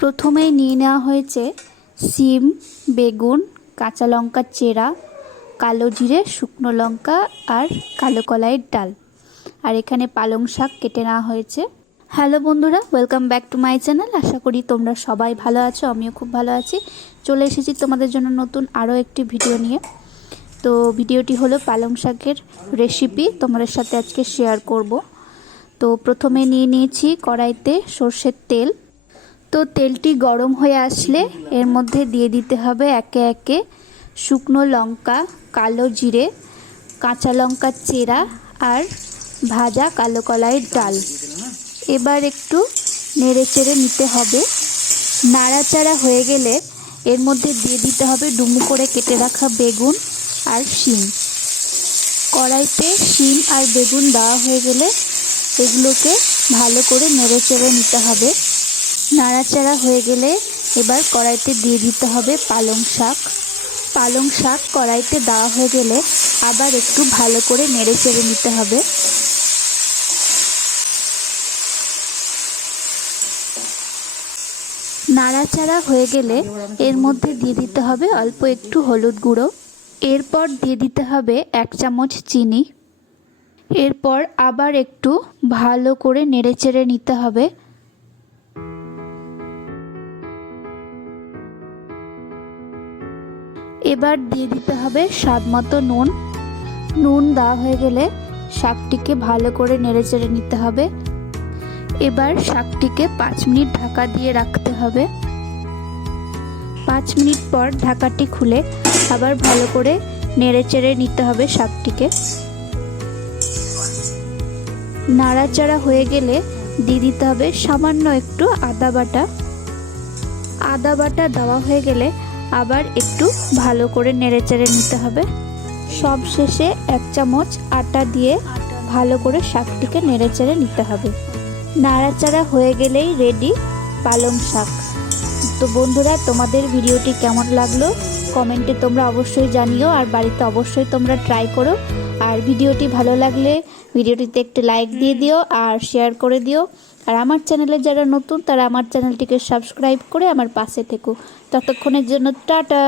প্রথমেই নিয়ে নেওয়া হয়েছে সিম, বেগুন, কাঁচা লঙ্কার চেরা, কালো জিরে, শুকনো লঙ্কা আর কালো কলাইয়ের ডাল। আর এখানে পালং শাক কেটে নেওয়া হয়েছে। হ্যালো বন্ধুরা, welcome back to my channel. আশা করি তোমরা সবাই ভালো আছো, আমিও খুব ভালো আছি। চলে এসেছি তোমাদের জন্য নতুন আরও একটি ভিডিও নিয়ে। তো ভিডিওটি হলো পালং শাকের রেসিপি, তোমাদের সাথে আজকে শেয়ার করব। তো প্রথমে নিয়ে নিয়েছি কড়াইতে সর্ষের তেল। তো তেলটি গরম হয়ে আসলে এর মধ্যে দিয়ে দিতে হবে একে একে শুকনো লঙ্কা, কালো জিরে, কাঁচা লঙ্কার চেরা আর ভাজা কালো কলাইয়ের ডাল। এবার একটু নেড়ে চেড়ে নিতে হবে। নাড়াচাড়া হয়ে গেলে এর মধ্যে দিয়ে দিতে হবে ডুমু করে কেটে রাখা বেগুন আর শিম। কড়াইতে শিম আর বেগুন দেওয়া হয়ে গেলে এগুলোকে ভালো করে নেড়ে চেড়ে নিতে হবে। নাড়াচাড়া হয়ে গেলে এবার কড়াইতে দিয়ে দিতে হবে পালং শাক। পালং শাক কড়াইতে দেওয়া হয়ে গেলে আবার একটু ভালো করে নেড়ে চেড়ে নিতে হবে। নাড়াচাড়া হয়ে গেলে এর মধ্যে দিয়ে দিতে হবে অল্প একটু হলুদ গুঁড়ো। এরপর দিয়ে দিতে হবে 1 চামচ চিনি। এরপর আবার একটু ভালো করে নেড়ে চেড়ে নিতে হবে। এবার দিয়ে দিতে হবে স্বাদ মতো নুন। নুন দেওয়া হয়ে গেলে শাকটিকে ভালো করে নেড়ে চেড়ে নিতে হবে। এবার শাকটিকে 5 মিনিট ঢাকা দিয়ে রাখতে হবে। 5 মিনিট পর ঢাকাটি খুলে আবার ভালো করে নেড়ে চেড়ে নিতে হবে শাকটিকে। নাড়াচাড়া হয়ে গেলে দিয়ে দিতে হবে সামান্য একটু আদা বাটা। আদা বাটা দেওয়া হয়ে গেলে আবার একটু ভালো করে নেড়ে চেড়ে নিতে হবে। সব শেষে 1 চামচ আটা দিয়ে ভালো করে শাকটিকে নেড়ে চেড়ে নিতে হবে। নাড়াচাড়া হয়ে গেলেই রেডি পালং শাক। তো বন্ধুরা, তোমাদের ভিডিওটি কেমন লাগলো কমেন্টে তোমরা অবশ্যই জানিও, আর বাড়িতে অবশ্যই তোমরা ট্রাই করো। আর ভিডিওটি ভালো লাগলে ভিডিওটিতে একটি লাইক দিয়ে দিও আর শেয়ার করে দিও। আর আমার চ্যানেলে যারা নতুন তারা আমার চ্যানেলটিকে সাবস্ক্রাইব করে আমার পাশে থেকো। ততক্ষণের জন্য টাটা।